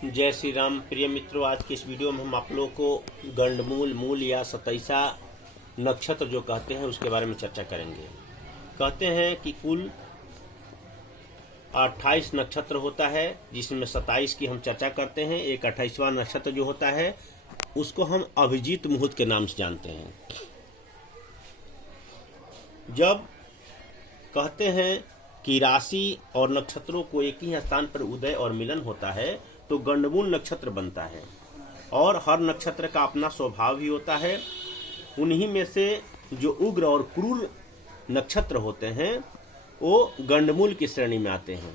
जय श्री राम। प्रिय मित्रों, आज के इस वीडियो में हम आप लोगों को गंडमूल, मूल या सतैसा नक्षत्र जो कहते हैं उसके बारे में चर्चा करेंगे। कहते हैं कि कुल 28 नक्षत्र होता है, जिसमें 27 की हम चर्चा करते हैं। एक 28वां नक्षत्र जो होता है उसको हम अभिजीत मुहूर्त के नाम से जानते हैं। जब कहते हैं कि राशि और नक्षत्रों को एक ही स्थान पर उदय और मिलन होता है तो गंडमूल नक्षत्र बनता है। और हर नक्षत्र का अपना स्वभाव भी होता है। उन्हीं में से जो उग्र और क्रूर नक्षत्र होते हैं वो गंडमूल की श्रेणी में आते हैं।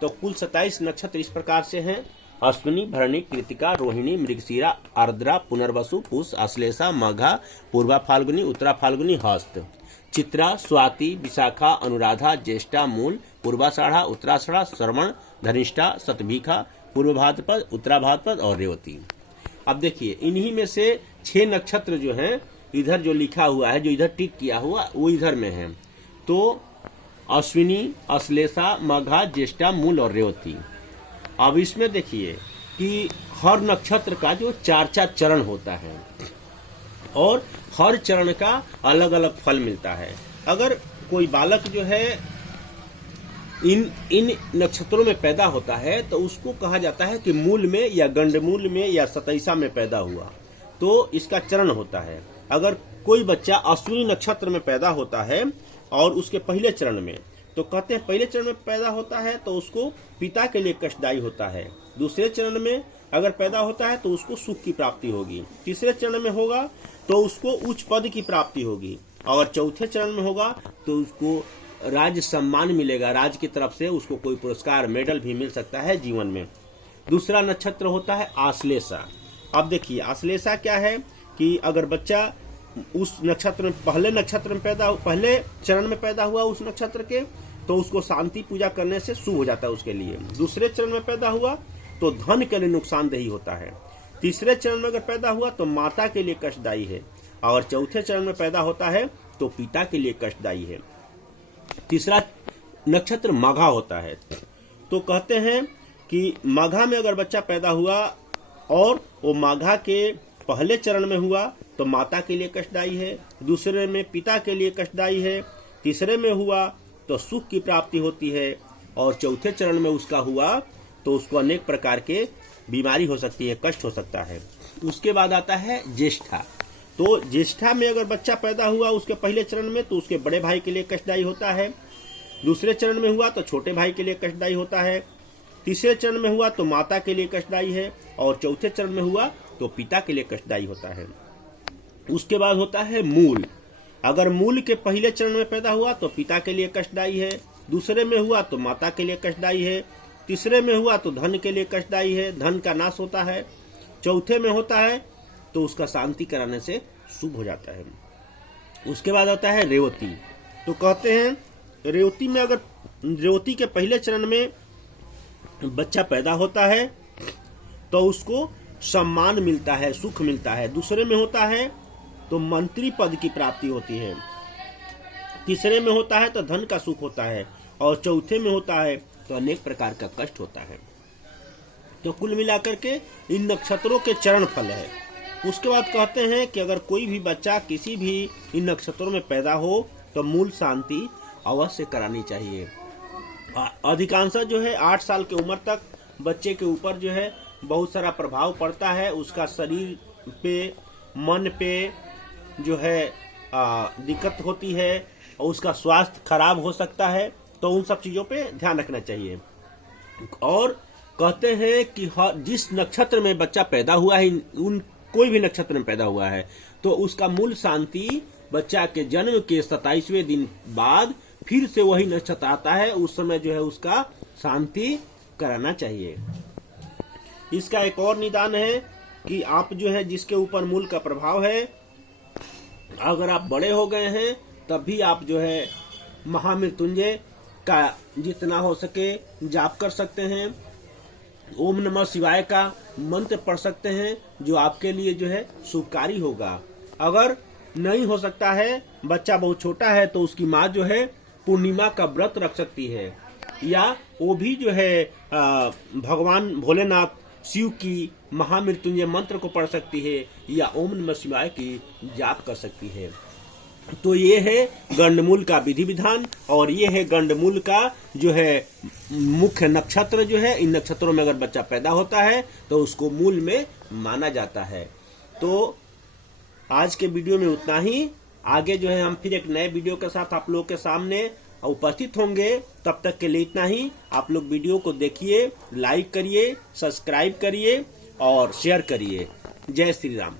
तो कुल 27 नक्षत्र इस प्रकार से हैं: अश्विनी, भरणी, कृतिका, रोहिणी, मृगशिरा, आर्द्रा, पुनर्वसु, पुष, आश्लेषा, मघा, पूर्वा फाल्गुनी, उत्तरा फाल्गुनी, हस्त, चित्रा, स्वाति, विशाखा, अनुराधा, ज्येष्ठा, मूल, पूर्वाषाढ़ा, उत्तराषाढ़ा, श्रवण, धनिष्ठा, शतभिखा, पूर्व भाद्रपद, उत्तरा भाद्रपद और रेवती। अब देखिए, इन्हीं में से 6 नक्षत्र जो हैं, इधर जो लिखा हुआ है, जो इधर टिक किया हुआ वो इधर में है। तो अश्विनी, अश्लेषा, मघा, ज्येष्ठा, मूल और रेवती। अब इसमें देखिए कि हर नक्षत्र का जो 4-4 चरण होता है और हर चरण का अलग अलग फल मिलता है। अगर कोई बालक जो है इन नक्षत्रों में पैदा होता है तो उसको कहा जाता है कि मूल में या गंडमूल में या सतैसा में पैदा हुआ, तो इसका चरण होता है। अगर कोई बच्चा अश्विनी नक्षत्र में पैदा होता है और उसके पहले चरण में, तो कहते हैं पहले चरण में पैदा होता है तो उसको पिता के लिए कष्टदायी होता है। दूसरे चरण में अगर पैदा होता है तो उसको सुख की प्राप्ति होगी। तीसरे चरण में होगा तो उसको उच्च पद की प्राप्ति होगी। और चौथे चरण में होगा तो उसको राज्य सम्मान मिलेगा, राज्य की तरफ से उसको कोई पुरस्कार, मेडल भी मिल सकता है जीवन में। दूसरा नक्षत्र होता है आश्लेषा। अब देखिए, आश्लेषा क्या है कि अगर बच्चा उस नक्षत्र में पहले चरण में पैदा हुआ उस नक्षत्र के, तो उसको शांति पूजा करने से शुभ हो जाता है उसके लिए। दूसरे चरण में पैदा हुआ तो धन के लिए नुकसानदेही होता है। तीसरे चरण में अगर पैदा हुआ तो माता के लिए कष्टदायी है। और चौथे चरण में पैदा होता है तो पिता के लिए कष्टदायी है। तीसरा नक्षत्र मघा होता है। तो कहते हैं कि मघा में अगर बच्चा पैदा हुआ और वो मघा के पहले चरण में हुआ तो माता के लिए कष्टदायी है, दूसरे में पिता के लिए कष्टदायी है, तीसरे में हुआ तो सुख की प्राप्ति होती है, और चौथे चरण में उसका हुआ तो उसको अनेक प्रकार के बीमारी हो सकती है, कष्ट हो सकता है। उसके बाद आता है ज्येष्ठा। तो ज्येष्ठा में अगर बच्चा पैदा हुआ उसके पहले चरण में तो उसके बड़े भाई के लिए कष्टदायी होता है। दूसरे चरण में हुआ तो छोटे भाई के लिए कष्टदायी होता है। तीसरे चरण में हुआ तो माता के लिए कष्टदायी है, और चौथे चरण में हुआ तो पिता के लिए कष्टदायी होता है। उसके बाद होता है मूल। अगर मूल के पहले चरण में पैदा हुआ तो पिता के लिए कष्टदायी है, दूसरे में हुआ तो माता के लिए कष्टदायी है, तीसरे में हुआ तो धन के लिए कष्टदायी है, धन का नाश होता है, चौथे में होता है तो उसका शांति कराने से शुभ हो जाता है। उसके बाद आता है रेवती। तो कहते हैं रेवती में अगर रेवती के पहले चरण में बच्चा पैदा होता है तो उसको सम्मान मिलता है, सुख मिलता है। दूसरे में होता है तो मंत्री पद की प्राप्ति होती है, तीसरे में होता है तो धन का सुख होता है, और चौथे में होता है तो अनेक प्रकार का कष्ट होता है। तो कुल मिलाकर के इन नक्षत्रों के चरण फल है। उसके बाद कहते हैं कि अगर कोई भी बच्चा किसी भी इन नक्षत्रों में पैदा हो तो मूल शांति अवश्य करानी चाहिए। अधिकांश जो है 8 साल की उम्र तक बच्चे के ऊपर जो है बहुत सारा प्रभाव पड़ता है। उसका शरीर पे, मन पे जो है दिक्कत होती है और उसका स्वास्थ्य खराब हो सकता है। तो उन सब चीजों पे ध्यान रखना चाहिए। और कहते हैं कि जिस नक्षत्र में बच्चा पैदा हुआ है, उन कोई भी नक्षत्र में पैदा हुआ है तो उसका मूल शांति बच्चा के जन्म के 27वें दिन बाद फिर से वही नक्षत्र आता है, उस समय जो है उसका शांति कराना चाहिए। इसका एक और निदान है कि आप जो है जिसके ऊपर मूल का प्रभाव है, अगर आप बड़े हो गए हैं तब भी आप जो है महामृत्युंजय का जितना हो सके जाप कर सकते हैं। ओम नमः शिवाय का मंत्र पढ़ सकते हैं, जो आपके लिए जो है शुभकारी होगा। अगर नहीं हो सकता है, बच्चा बहुत छोटा है, तो उसकी माँ जो है पूर्णिमा का व्रत रख सकती है, या वो भी जो है भगवान भोलेनाथ शिव की महामृत्युंजय मंत्र को पढ़ सकती है या ओम नमः शिवाय की जाप कर सकती है। तो ये है गंडमूल का विधि विधान और ये है गंडमूल का जो है मुख्य नक्षत्र जो है। इन नक्षत्रों में अगर बच्चा पैदा होता है तो उसको मूल में माना जाता है। तो आज के वीडियो में उतना ही। आगे जो है हम फिर एक नए वीडियो के साथ आप लोगों के सामने उपस्थित होंगे। तब तक के लिए इतना ही। आप लोग वीडियो को देखिए, लाइक करिए, सब्सक्राइब करिए और शेयर करिए। जय श्री राम।